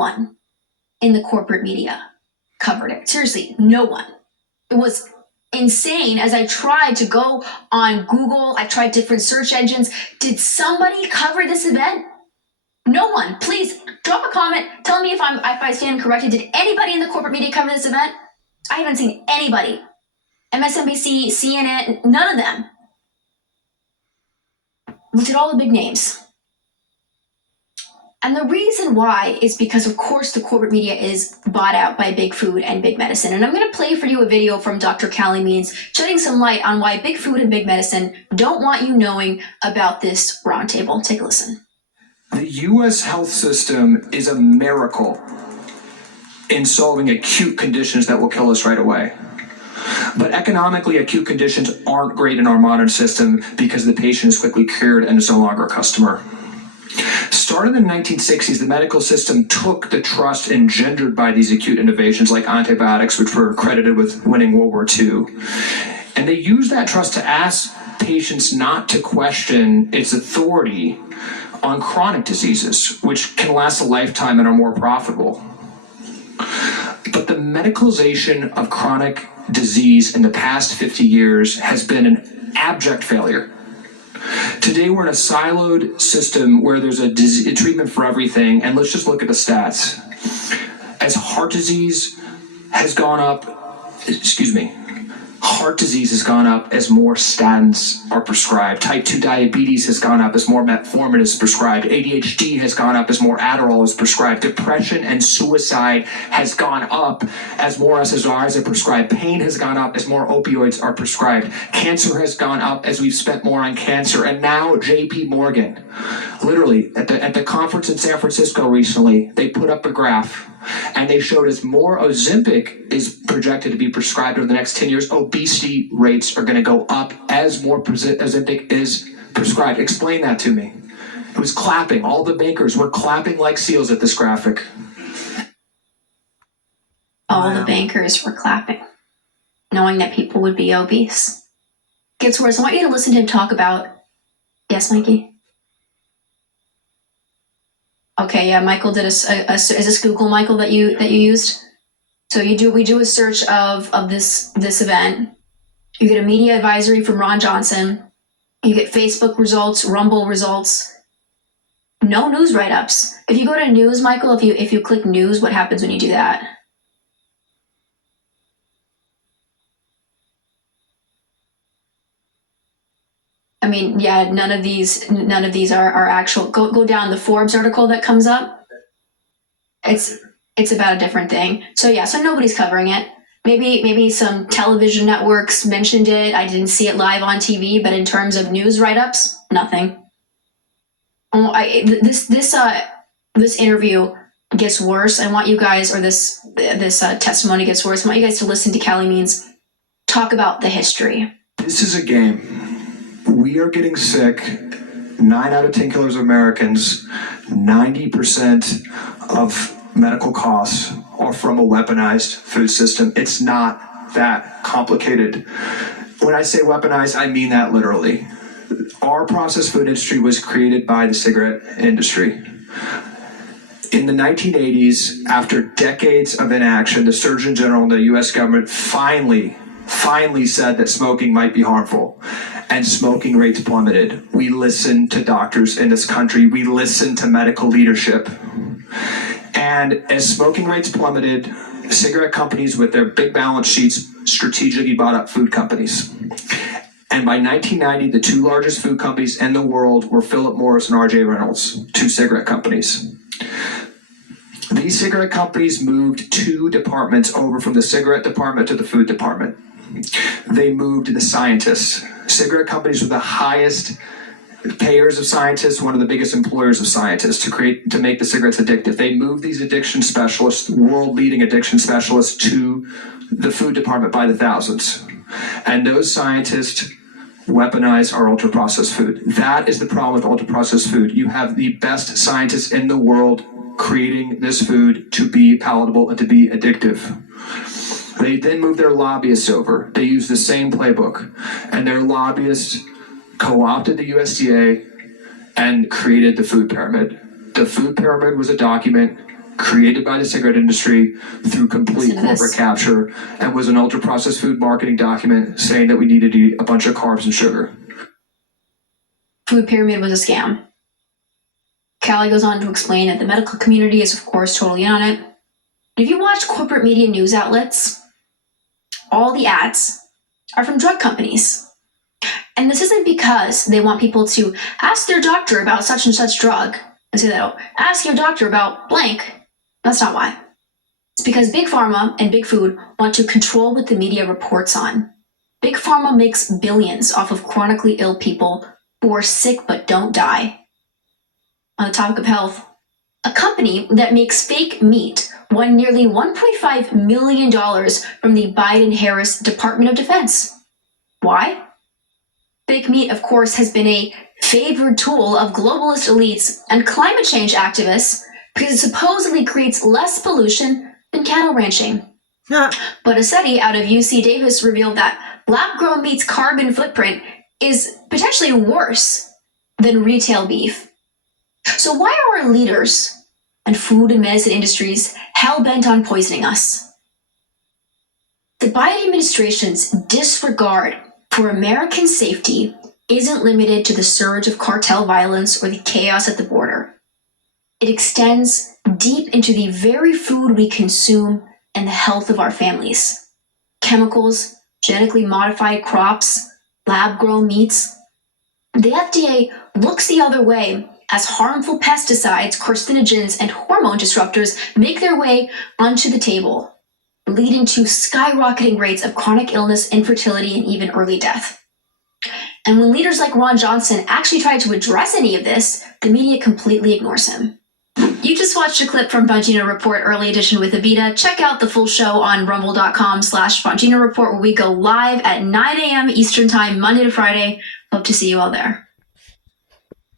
one in the corporate media covered it. Seriously, no one. It was insane. As I tried to go on Google, I tried different search engines. Did somebody cover this event? No one. Please drop a comment. Tell me if I stand corrected. Did anybody in the corporate media cover this event? I haven't seen anybody. MSNBC, CNN, none of them. Looked at all the big names. And the reason why is because, of course, the corporate media is bought out by big food and big medicine. And I'm going to play for you a video from Dr. Callie Means shedding some light on why big food and big medicine don't want you knowing about this roundtable. Take a listen. The U.S. health system is a miracle in solving acute conditions that will kill us right away. But economically, acute conditions aren't great in our modern system because the patient is quickly cured and is no longer a customer. Started in the 1960s, the medical system took the trust engendered by these acute innovations like antibiotics, which were credited with winning World War II. And they used that trust to ask patients not to question its authority on chronic diseases, which can last a lifetime and are more profitable. But the medicalization of chronic disease in the past 50 years has been an abject failure. Today, we're in a siloed system where there's a treatment for everything, and let's just look at the stats. As heart disease has gone up, heart disease has gone up as more statins are prescribed. Type 2 diabetes has gone up as more metformin is prescribed. ADHD has gone up as more Adderall is prescribed. Depression and suicide has gone up as more SSRIs are prescribed. Pain has gone up as more opioids are prescribed. Cancer has gone up as we've spent more on cancer. And now JP Morgan, literally at the conference in San Francisco recently, they put up a graph and they showed as more Ozempic is projected to be prescribed over the next 10 years, obesity rates are going to go up as more Ozempic is prescribed. Explain that to me. It was clapping. All the bankers were clapping like seals at this graphic. All the bankers were clapping, knowing that people would be obese. Gets worse. I want you to listen to him talk about... Yes, Mikey? Okay, yeah, Michael did is this Google, Michael, that you used? So we do a search of this event. You get a media advisory from Ron Johnson. You get Facebook results, Rumble results. No news write-ups. If you go to news, Michael, if you click news, what happens when you do that? I mean, yeah, none of these are actual. Go down the Forbes article that comes up. It's about a different thing. So yeah, so nobody's covering it. Maybe some television networks mentioned it. I didn't see it live on TV, but in terms of news write-ups, nothing. This interview gets worse. I want you guys, or this testimony gets worse. I want you guys to listen to Callie Means talk about the history. This is a game. We are getting sick. 9 out of 10 killers of Americans, 90% of medical costs are from a weaponized food system. It's not that complicated. When I say weaponized, I mean that literally. Our processed food industry was created by the cigarette industry. In the 1980s, after decades of inaction, the Surgeon General and the US government finally said that smoking might be harmful, and smoking rates plummeted. We listened to doctors in this country. We listened to medical leadership. And as smoking rates plummeted, cigarette companies with their big balance sheets strategically bought up food companies. And by 1990, the 2 largest food companies in the world were Philip Morris and R.J. Reynolds, 2 cigarette companies. These cigarette companies moved 2 departments over from the cigarette department to the food department. They moved the scientists. Cigarette companies were the highest payers of scientists, one of the biggest employers of scientists to make the cigarettes addictive. They moved these addiction specialists, world-leading addiction specialists, to the food department by the thousands. And those scientists weaponize our ultra-processed food. That is the problem with ultra-processed food. You have the best scientists in the world creating this food to be palatable and to be addictive. They then moved their lobbyists over. They used the same playbook, and their lobbyists co-opted the USDA and created the food pyramid. The food pyramid was a document created by the cigarette industry through complete Listen to this. corporate capture, and was an ultra-processed food marketing document saying that we needed to eat a bunch of carbs and sugar. Food pyramid was a scam. Callie goes on to explain that the medical community is, of course, totally in on it. If you watch corporate media news outlets, all the ads are from drug companies. And this isn't because they want people to ask their doctor about such and such drug and say that, oh, ask your doctor about blank. That's not why. It's because Big Pharma and Big Food want to control what the media reports on. Big Pharma makes billions off of chronically ill people who are sick but don't die. On the topic of health, a company that makes fake meat won nearly $1.5 million from the Biden-Harris Department of Defense. Why? Fake meat, of course, has been a favored tool of globalist elites and climate change activists because it supposedly creates less pollution than cattle ranching. But a study out of UC Davis revealed that lab-grown meat's carbon footprint is potentially worse than retail beef. So why are our leaders and food and medicine industries hell-bent on poisoning us? The Biden administration's disregard for American safety isn't limited to the surge of cartel violence or the chaos at the border. It extends deep into the very food we consume and the health of our families. Chemicals, genetically modified crops, lab-grown meats. The FDA looks the other way as harmful pesticides, carcinogens, and hormone disruptors make their way onto the table, leading to skyrocketing rates of chronic illness, infertility, and even early death. And when leaders like Ron Johnson actually try to address any of this, the media completely ignores him. You just watched a clip from Bongino Report Early Edition with Avita. Check out the full show on rumble.com/Bongino Report, where we go live at 9 a.m. Eastern Time, Monday to Friday. Hope to see you all there.